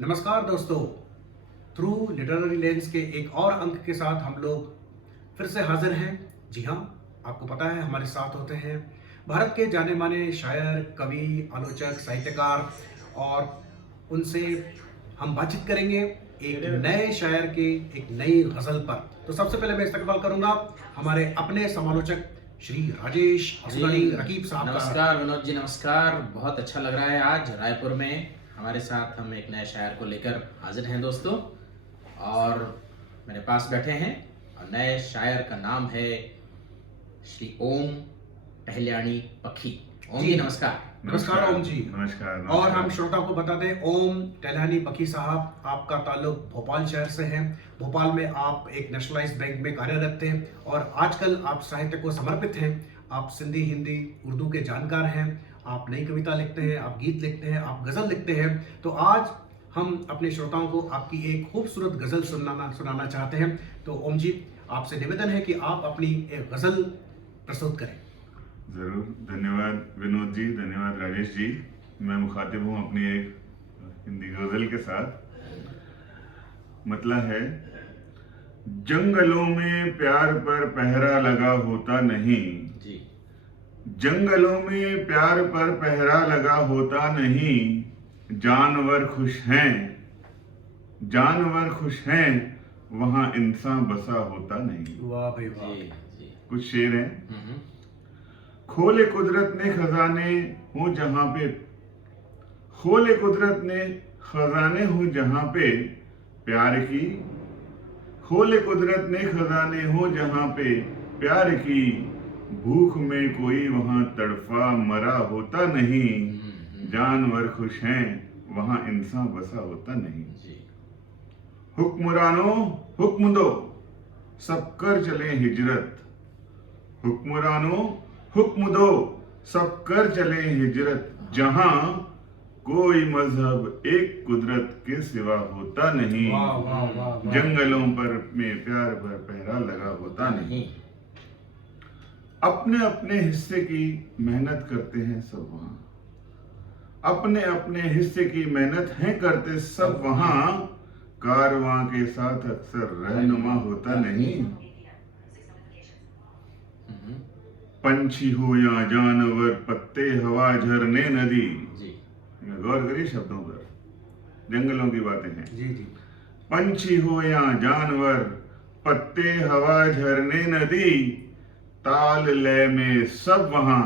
नमस्कार दोस्तों, through literary lens के एक और अंक के साथ हम लोग फिर से हाजिर हैं। जी हाँ, आपको पता है हमारे साथ होते हैं भारत के जाने माने शायर, कवि, आलोचक, साहित्यकार और उनसे हम बातचीत करेंगे एक नए शायर के एक नई गज़ल पर। तो सबसे पहले मैं इस्तकबाल करूंगा हमारे अपने समालोचक श्री राजेश असुरानी रकीब साहब का। नमस्कार विनोद जी, नमस्कार। बहुत अच्छा लग रहा है आज रायपुर में हमारे साथ हम एक नए शायर को लेकर हाजिर हैं दोस्तों। और मेरे पास बैठे हैं और नए शायर का नाम है श्री ओम टहलियानी पखी। ओम जी नमस्कार। नमस्कार ओम जी। नमस्कार। और हम श्रोता को बता दें, ओम टहलियानी पखी साहब, आपका ताल्लुक भोपाल शहर से है। भोपाल में आप एक नेशनलाइज्ड बैंक में कार्यरत थे और आजकल आप साहित्य को समर्पित हैं। आप सिंधी, हिंदी, उर्दू के जानकार हैं। आप नई कविता लिखते हैं, आप गीत लिखते हैं, आप गज़ल लिखते हैं। तो आज हम अपने श्रोताओं को आपकी एक खूबसूरत गज़ल सुनाना चाहते हैं। तो ओम जी, आपसे निवेदन है कि आप अपनी एक गज़ल प्रस्तुत करें। जरूर। धन्यवाद विनोद जी, धन्यवाद राजेश जी। मैं मुखातिब हूँ अपनी एक हिंदी गजल के साथ। मतलब है, जंगलों में प्यार पर पहरा लगा होता नहीं जी। जंगलों में प्यार पर पहरा लगा होता नहीं। जानवर खुश हैं वहां इंसान बसा होता नहीं। वाह भाई वाह। जी जी। कुछ शेर हैं। खोले कुदरत ने खजाने हो जहां पे खोले कुदरत ने खजाने हो जहां पे प्यार की। खोले कुदरत ने खजाने हो जहां पे प्यार की। भूख में कोई वहां तड़फा मरा होता नहीं। जानवर खुश हैं वहां इंसान बसा होता नहीं। जी। हुक्मरानो हुक्म दो सब कर चले हिजरत। हुक्मरानो हुक्म दो सब कर चले हिजरत। जहां कोई मजहब एक कुदरत के सिवा होता नहीं। वाह वाह वाह वाह। जंगलों पर में प्यार पर पहरा लगा होता नहीं। अपने अपने हिस्से की मेहनत करते हैं सब वहां। अपने अपने हिस्से की मेहनत है करते सब वहां। कारवां के साथ अक्सर रहनुमा होता नहीं। पंछी हो या जानवर, पत्ते, हवा, झरने, नदी। जी। गौर करिए शब्दों पर, जंगलों की बातें हैं। जी जी। पंछी हो या जानवर, पत्ते, हवा, झरने, नदी। ताल लय में सब वहां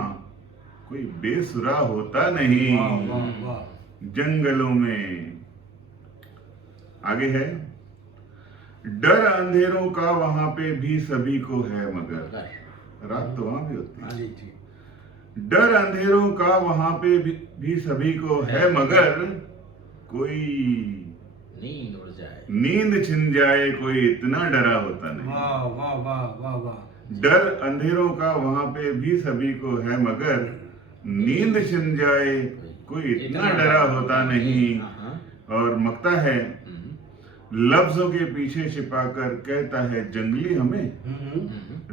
कोई बेसुरा होता नहीं। वाह वाह वाह। जंगलों में आगे है, डर अंधेरों का वहां पे भी सभी को है मगर। रात तो वहां भी होती हाँ है। जी जी। डर अंधेरों का वहां पे भी सभी को है मगर कोई नींद उड़ जाए, नींद छिन जाए कोई इतना डरा होता नहीं। वाह वाह वाह वाह वाह। डर अंधेरों का वहां पे भी सभी को है मगर नींद छिन जाए कोई इतना डरा होता नहीं। और मकता है, लफ्जों के पीछे छिपाकर कहता है जंगली हमें।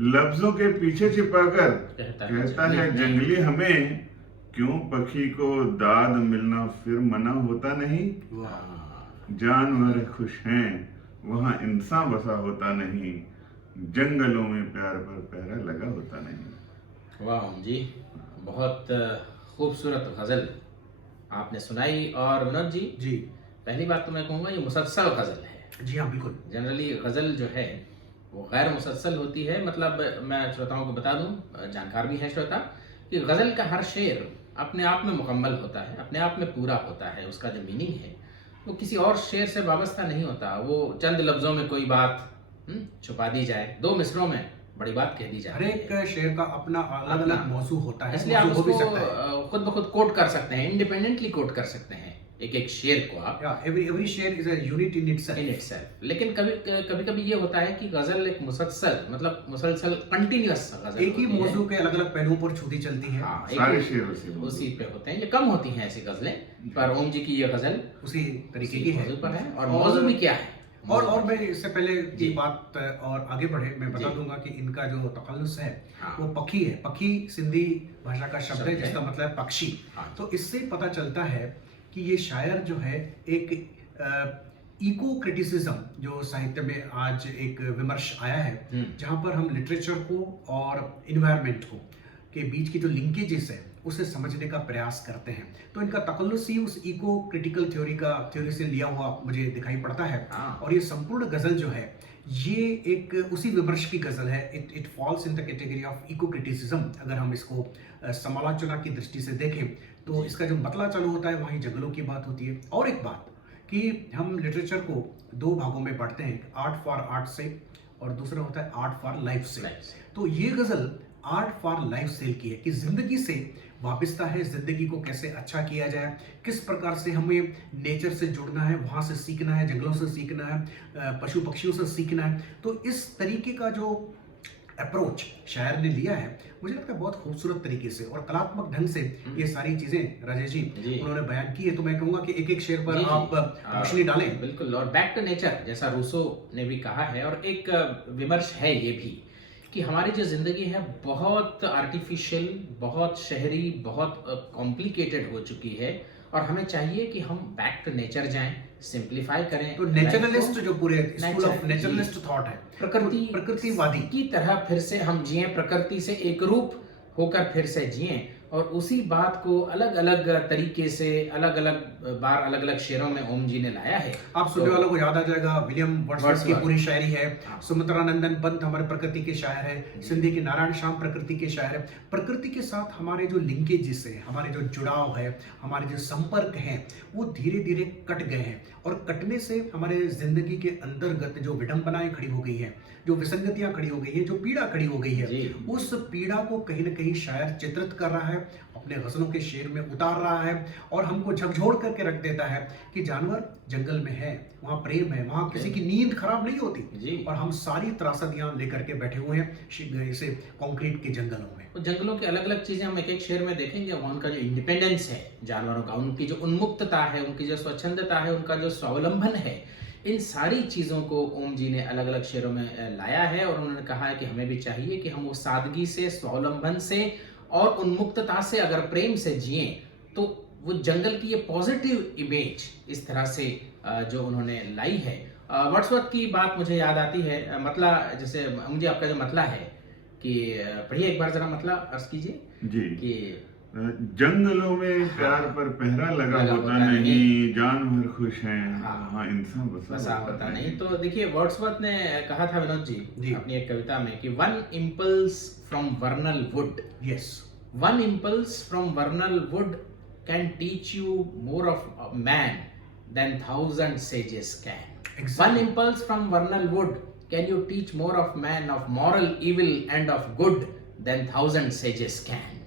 लफ्जों के पीछे छिपाकर कहता है जंगली हमें। क्यों पक्षी को दाद मिलना फिर मना होता नहीं। जानवर खुश हैं वहां इंसान बसा होता नहीं। जंगलों में प्यार पर पहरा लगा होता नहीं। वाह ओम जी, बहुत खूबसूरत गजल आपने सुनाई। और विनोद जी, जी पहली बात तो मैं कहूँगा ये मुसलसल गजल है। जी हाँ बिल्कुल। जनरली गजल जो है वो गैर मुसलसल होती है। मतलब मैं श्रोताओं को बता दूं, जानकार भी हैं श्रोता, कि गजल का हर शेर अपने आप में मुकम्मल होता है, अपने आप में पूरा होता है। उसका जो मीनिंग है वो किसी और शेर से वाबस्ता नहीं होता। वो चंद लफ्जों में कोई बात छुपा दी जाए, दो मिसरों में बड़ी बात कह दी जाए। हर एक शेर का अपना अलग अलग मौजू होता है, इसलिए आप मौजू हो भी उसको सकता है। खुद ब खुद कोट कर सकते हैं, इंडिपेंडेंटली कोट कर सकते हैं एक एक शेर को आप। एवरी शेर is a unit in in itself. Itself. लेकिन कभी कभी ये होता है कि गजल एक मुसलसल, मतलब मुसलसल कंटिन्यूअस गजल एक ही होती है। मौजू के अलग अलग पहलुओं पर छुदी चलती है। हाँ, सारे शेर उसी पे होते हैं। ये कम होती हैं ऐसी गजलें, पर ओम जी की ये गजल उसी तरीके की है। मौजू पर है। और मौजू भी क्या है, और मैं इससे पहले जी। की बात और आगे बढ़े, मैं बता जी। दूंगा कि इनका जो तखल्लुस है हाँ। वो पखी है। पखी सिंधी भाषा का शब्द है शब्द है। जिसका मतलब है पक्षी। हाँ। तो इससे पता चलता है कि ये शायर जो है एक इको क्रिटिसिज्म जो साहित्य में आज एक विमर्श आया है, जहां पर हम लिटरेचर को और इन्वायरमेंट को के बीच की जो लिंकेजेस है उसे समझने का प्रयास करते हैं। तो इनका तकल्लुस ही उस इको क्रिटिकल थ्योरी से लिया हुआ मुझे दिखाई पड़ता है। और ये संपूर्ण गजल जो है ये एक उसी विमर्श की गजल है। It falls in the category of eco criticism. अगर हम इसको समालोचना की दृष्टि से देखें तो इसका जो मतला चालू होता है वहीं जंगलों की बात होती है। और एक बात कि हम लिटरेचर को दो भागों में बांटते हैं, आर्ट फॉर आर्ट से और दूसरा होता है आर्ट फॉर लाइफ से। तो ये गजल आर्ट फॉर लाइफ सेल की है कि जिंदगी से वाबस्ता है, जिंदगी को कैसे अच्छा किया जाए, किस प्रकार से हमें नेचर से जुड़ना है, वहां से सीखना है, जंगलों से सीखना है, पशु पक्षियों से सीखना है। तो इस तरीके का जो अप्रोच शायर ने लिया है मुझे लगता है बहुत खूबसूरत तरीके से और कलात्मक ढंग से ये सारी चीजें राजेश जी उन्होंने बयान की है। तो मैं कहूंगा कि एक एक शेर पर आप रोशनी डालें। बिल्कुल। और बैक टू नेचर जैसा रूसो ने भी कहा है, और एक विमर्श है ये भी कि हमारी जो जिंदगी है बहुत आर्टिफिशियल, बहुत शहरी, बहुत कॉम्प्लिकेटेड हो चुकी है, और हमें चाहिए कि हम बैक टू नेचर जाएं, सिंप्लीफाई करें। तो नेचुरलिस्ट जो पूरे स्कूल ऑफ नेचुरलिस्ट थॉट है, प्रकृतिवादी की तरह फिर से हम जिए, प्रकृति से एक रूप होकर फिर से जिए, और उसी बात को अलग अलग तरीके से अलग अलग बार अलग अलग शेरों में ओम जी ने लाया है। आप सुनने वालों को याद आ जाएगा विलियम वर्ड्सवर्थ की पूरी शायरी है। सुमित्रानंदन पंत हमारे प्रकृति के शायर है, सिंधी के नारायण श्याम प्रकृति के शायर है। प्रकृति के साथ हमारे जो लिंकेजेस है, हमारे जो जुड़ाव है, हमारे जो संपर्क हैं वो धीरे धीरे कट गए हैं, और कटने से हमारे जिंदगी के अंतर्गत जो विडंबनाएं खड़ी हो गई है, जो विसंगतियां खड़ी हो गई है, जो पीड़ा खड़ी हो गई है, उस पीड़ा को कहीं ना कहीं शायर चित्रित कर रहा है, अपने गजलों के शेर में उतार रहा है, और हमको झकझोर करके रख देता है कि जानवर जंगल में है, वहाँ प्रेम है, वहाँ किसी की नींद खराब नहीं होती, और हम सारी त्रासदियां लेकर के बैठे हुए हैं इसे कंक्रीट के जंगलों में। तो जंगलों की अलग अलग चीजें हम एक एक शेर में देखेंगे। वहाँ उनका जो इंडिपेंडेंस है जानवरों का, उनकी जो उन्मुक्तता है, उनकी जो स्वच्छंदता है, उनका जो स्वावलंबन है, इन सारी चीज़ों को ओम जी ने अलग अलग शेरों में लाया है। और उन्होंने कहा है कि हमें भी चाहिए कि हम वो सादगी से, स्वावलंबन से और उन्मुक्तता से अगर प्रेम से जिए, तो वो जंगल की ये पॉजिटिव इमेज इस तरह से जो उन्होंने लाई है। वर्ड्सवर्थ की बात मुझे याद आती है, मतला, जैसे मुझे आपका जो मतला है कि पढ़िए एक बार जरा मतला अर्ज कीजिए जी कि जंगलों में प्यार पर पहरा लगा होता नहीं, जानवर खुश हैं, हाँ इंसान बसा होता नहीं। तो देखिए वर्ड्सवर्थ ने कहा था विनोद जी अपनी एक कविता में कि one impulse from vernal wood, yes, one impulse from vernal wood can teach you more of man than 1000 sages can. One impulse from vernal wood can you teach more of man of moral evil and of good than 1000 sages can.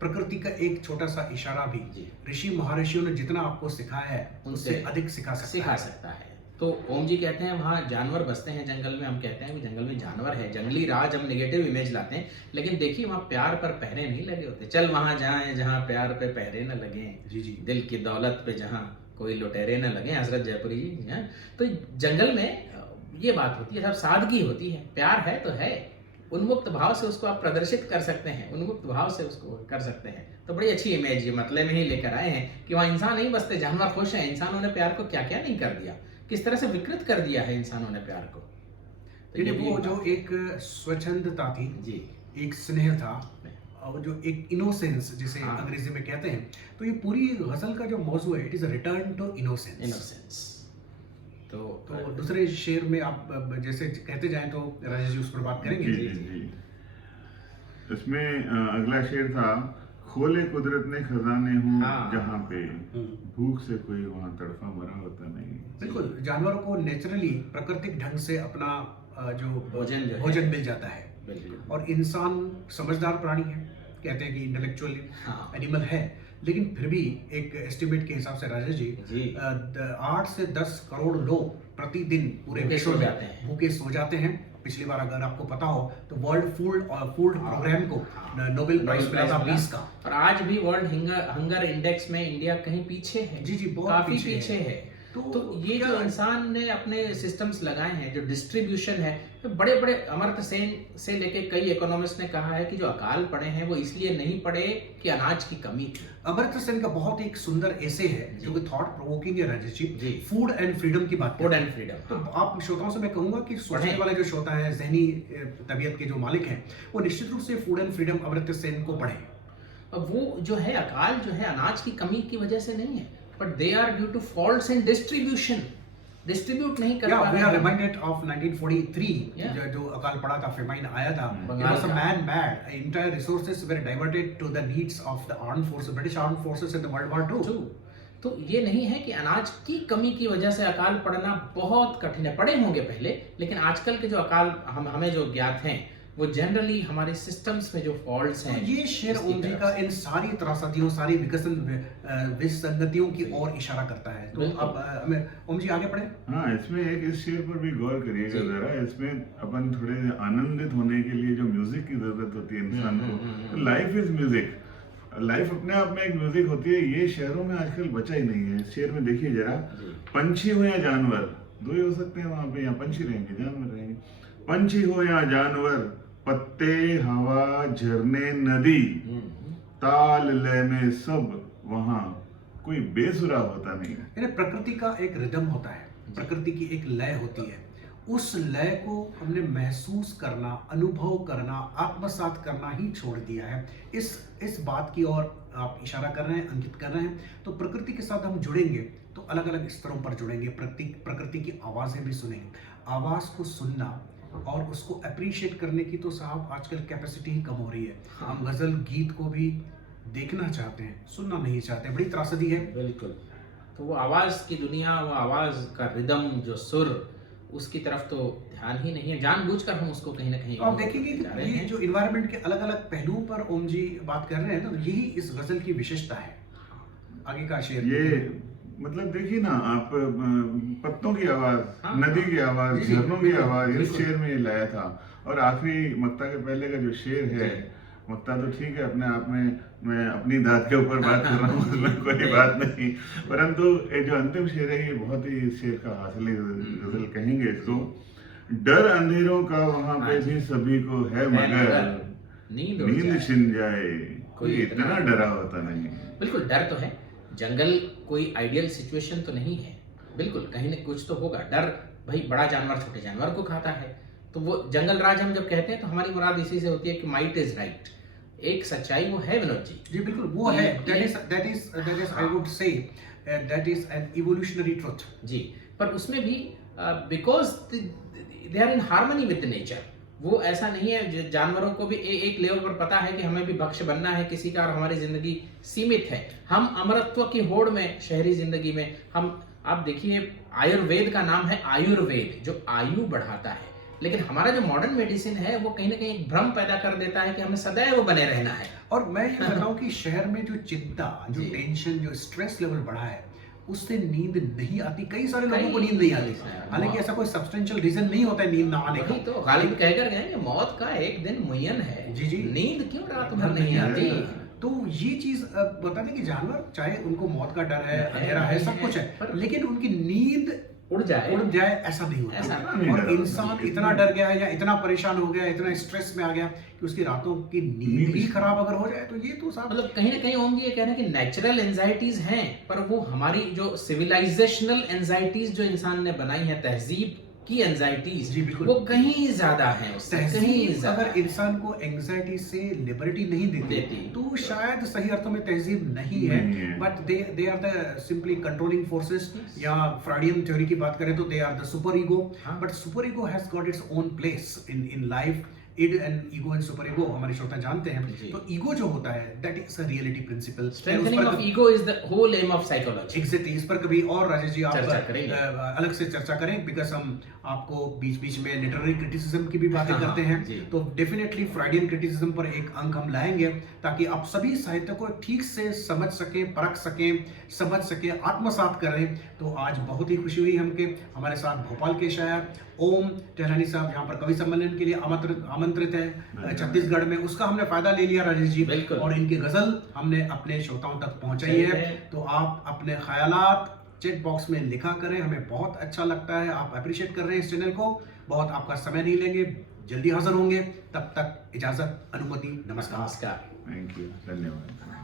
प्रकृति का एक छोटा सा इशारा भी ऋषि महर्षियों ने जितना आपको सिखाया है उससे अधिक सिखा सकता है। तो ओम जी कहते हैं वहाँ जानवर बसते हैं जंगल में, हम कहते हैं कि जंगल में जानवर है, जंगली राज हम नेगेटिव इमेज लाते हैं, लेकिन देखिए वहाँ प्यार पर पहरे नहीं लगे होते। चल वहाँ जाएं जहाँ प्यार पे पहरे न लगे, जी, दिल की दौलत पे जहाँ कोई लुटेरे न लगे, हजरत जयपुरी जी। तो जंगल में ये बात होती है, सब सादगी होती है, प्यार है तो है, उन्मुक्त भाव से उसको आप प्रदर्शित कर सकते हैं, उन्मुक्त भाव से उसको कर सकते हैं। तो बड़ी अच्छी इमेज ये मतले में ही लेकर आए हैं कि वहाँ इंसान नहीं बसते, जानवर खुश हैं। इंसानों ने प्यार को क्या क्या नहीं कर दिया, किस तरह से विकृत कर दिया है इंसानों ने प्यार को। तो वो जो एक स्वच्छंदता थी जी, एक स्नेह था, और जो एक इनोसेंस जिसे अंग्रेजी में कहते हैं, तो ये पूरी गजल का जो मौजू है, it is a return to innocence. तो दूसरे शेर में आप जैसे कहते जाएं तो राजेश जी उस पर बात करेंगे। जी। इसमें अगला शेर था, खोले कुदरत ने खजाने हूँ जहाँ पे, भूख से कोई वहाँ तड़फा मरा होता नहीं। बिल्कुल, जानवरों को नेचुरली प्राकृतिक ढंग से अपना जो भोजन मिल जाता है, और इंसान समझदार प्राणी है, कहते हैं कि इंटेलेक्चुअल एनिमल है, लेकिन फिर भी एक एस्टिमेट के हिसाब से राजेश जी 8 से 10 करोड़ लोग प्रतिदिन पूरे विश्व में भूखे सो जाते हैं। पिछली बार अगर आपको पता हो तो वर्ल्ड फूड प्रोग्राम को नोबेल प्राइज मिला था 20 का, और आज भी वर्ल्ड हंगर इंडेक्स में इंडिया कहीं पीछे है। जी, बहुत काफी पीछे है। तो ये क्या जो इंसान ने अपने सिस्टम्स लगाए हैं, जो डिस्ट्रीब्यूशन है, तो बड़े बड़े अमर्त्य सेन से लेके कई इकोनॉमिस्ट ने कहा है कि जो अकाल पड़े हैं वो इसलिए नहीं पड़े कि अनाज की कमी थी। अमर्त्य सेन का बहुत एक सुंदर ऐसे है जो कि थॉट प्रोवोकिंग है राजेश जी। जी, फूड एंड फ्रीडम की बात फूड करते हैं। And freedom. तो आप श्रोताओं से मैं कहूंगा कि सोचने पढ़ें। वाले जो श्रोता है, जहनी तबीयत के जो मालिक हैं, वो निश्चित रूप से food and freedom Amartya Sen को पढ़ें। अब वो जो है अकाल जो है अनाज की कमी की वजह से नहीं है, but they are due to faults in distribution. Distribute नहीं कर Yeah, पा we रहे are हैं। reminded of 1943 Yeah. जो अकाल पड़ा था, फेमाइन आया था। It बंगाल was a का। man mad. Entire resources were diverted to the needs of the armed forces, British armed forces in the World War II. तो ये नहीं है कि अनाज की कमी की वजह से अकाल पड़ना बहुत कठिन है, पड़े होंगे पहले, लेकिन आजकल के जो अकाल हमें जो ज्ञात हैं वो जनरली हमारे सिस्टम्स में जो फॉल्ट्स तो हैं। ये शेर उसकी ओम जी तरफ का से। इन सारी त्रासदियों, सारी विसंगतियों की ओर इशारा करता है। तो बिल्कुल। अब हमें ओम जी आगे पढ़े। हाँ, इसमें एक इस शेर पर भी गौर करिएगा जी। जरा। इसमें अपन थोड़े आनंदित होने के लिए जो म्यूजिक की जरूरत होती है इंसान को, लाइफ इज म्यूजिक। लाइफ अपने आप में एक म्यूजिक होती है। ये शहरों में आजकल बचा ही नहीं है। इस शेर में देखिए जरा, जी। पंछी हो या जानवर, दो ही हो सकते हैं वहां पे, या पंछी रहेंगे जानवर रहेंगे। पंछी हो या जानवर, पत्ते, हवा, झरने, नदी, ताल लय में सब वहां, कोई बेसुरा होता नहीं। यानी प्रकृति का एक रिदम होता है, प्रकृति की एक लय होती है। उस लय को हमने महसूस करना, अनुभव करना, आत्मसात करना ही छोड़ दिया है। इस बात की ओर आप इशारा कर रहे हैं, अंकित कर रहे हैं। तो प्रकृति के साथ हम जुड़ेंगे तो अलग अलग स्तरों पर जुड़ेंगे। प्रकृति की आवाज़ें भी सुनेंगे। आवाज़ को सुनना और उसको अप्रिशिएट करने की तो साहब आजकल कैपेसिटी ही कम हो रही है। हम गज़ल गीत को भी देखना चाहते हैं, सुनना नहीं चाहते। बड़ी त्रासदी है। बिल्कुल। तो वो आवाज़ की दुनिया, वो आवाज़ का रिदम, जो सुर, उसकी तरफ तो ध्यान ही नहीं है। जानबूझकर हम उसको कहीं ना कहीं तो आप देखेंगे जा रहे कि ये हैं। जो इन्वायरमेंट के अलग अलग पहलुओं पर ओम जी बात कर रहे हैं, तो यही इस गजल की विशेषता है। आगे का शेर ये मतलब देखिए ना आप, पत्तों की आवाज, हाँ, नदी की आवाज, जी, जी, झरनों की बिल्कुल, आवाज, इस बिल्कुल। शेर में ये लाया था। और आखिरी मक्ता के पहले का जो शेर है, मक्ता तो ठीक है अपने आप में, मैं अपनी दाद के ऊपर बात कर रहा हूँ, उसमें कोई बात नहीं, परंतु ये जो अंतिम शेर है ये बहुत ही इस शेर का हासिल गजल कहेंगे इसको। डर अंधेरों का वहां पे भी सभी को है, मगर नींद उड़ नींद जाए। छिन जाए कोई इतना डरा होता नहीं। बिल्कुल, डर तो है। जंगल कोई आइडियल सिचुएशन तो नहीं है। बिल्कुल, कहीं ना कुछ तो होगा। डर, भाई बड़ा जानवर छोटे जानवर को खाता है, तो वो जंगल राज हम जब कहते हैं तो हमारी मुराद इसी से होती है कि माइट इज राइट। एक सच्चाई वो है विनोद जी। जी बिल्कुल, वो है। That is I would say that is an evolutionary truth. जी, पर उसमें भी because they are in harmony with nature. वो ऐसा नहीं है, जानवरों को भी एक लेवल पर पता है कि हमें भी भक्ष्य बनना है किसी का, और हमारी जिंदगी सीमित है। हम अमरत्व की होड़ में, शहरी जिंदगी में हम, आप देखिए आयुर्वेद का नाम है आयुर्वेद, जो आयु बढ़ाता है। लेकिन हमारा जो मॉडर्न मेडिसिन है वो कहीं ना कहीं एक भ्रम पैदा कर देता है कि हमें सदैव बने रहना है। और मैं ये बताऊं कि शहर में जो चिंता, जो जी। टेंशन, जो स्ट्रेस लेवल बढ़ा है, उससे नींद नहीं आती। कई सारे लोगों कई- को नींद नहीं आती। हाँ। हालांकि ऐसा कोई सब्सटेंशियल रीजन नहीं होता है नींद ना आने वही का। तो गालिब कहकर गए कि मौत का एक दिन मुय्यन है। जी, जी। नींद क्यों रात भर नहीं आती? तो ये चीज बता दें कि जानवर, चाहे उनको मौत का डर है, है, अंधेरा है, सब है, कुछ है, पर- लेकिन उनकी नींद उड़ जाए। उड़ जाए ऐसा नहीं होता। ऐसा नहीं और होता। इंसान इतना डर गया है या इतना परेशान हो गया, इतना स्ट्रेस में आ गया कि उसकी रातों की नींद ही खराब अगर हो जाए तो ये तो साहब मतलब कहीं ना कहीं होंगी, ये कहना कि नेचुरल एंजाइटीज हैं, पर वो हमारी जो सिविलाइजेशनल एंजाइटीज जो इंसान ने बनाई है, तहजीब की एंजाइटीज, जी, बिल्कुल। वो कहीं ज्यादा है उससे, कहीं तहजीब ज्यादा। अगर इंसान को एंग्जाइटी से लिबर्टी नहीं देती देती। तो शायद सही अर्थों में तहजीब नहीं नहीं है, है। But they are the simply controlling forces. या फ्रॉडियन थ्योरी की बात करें तो they are the super ego. हाँ। But super ego has got its own place in life. Id and ego and super ego हमारे श्रोता जानते हैं। जी। तो ईगो जो होता है that is a reality principle. Strengthening of ego is the whole aim of psychology. Exactly, इस पर कभी और राजेश जी आप चर्चा करेंगे। अलग से चर्चा करें, बिकॉज हम आपको बीच बीच में लिटरेरी क्रिटिसिज्म की भी बातें हाँ, करते हैं। जी। तो डेफिनेटली फ्राइडियन क्रिटिसिज्म पर एक अंक हम लाएंगे ताकि आप सभी साहित्य को ठीक से समझ सकें, परख सकें, समझ सकें, आत्मसात करें। तो आज बहुत ही खुशी हुई हमके हमारे साथ भोपाल के शायर ओम टहलानी साहब यहाँ पर कवि सम्मेलन के लिए आमंत्रित है छत्तीसगढ़ में। उसका हमने फायदा ले लिया राजेश जी, बिल्कुल। और इनकी गजल हमने अपने श्रोताओं तक पहुंचाई है। तो आप अपने ख्यालात, चैट बॉक्स में लिखा करें, हमें बहुत अच्छा लगता है, आप अप्रिशिएट कर रहे हैं इस चैनल को। बहुत आपका समय नहीं लेंगे, जल्दी हाजिर होंगे। तब तक इजाजत, अनुमति, नमस्कार। नमस्कार। थैंक यू, धन्यवाद।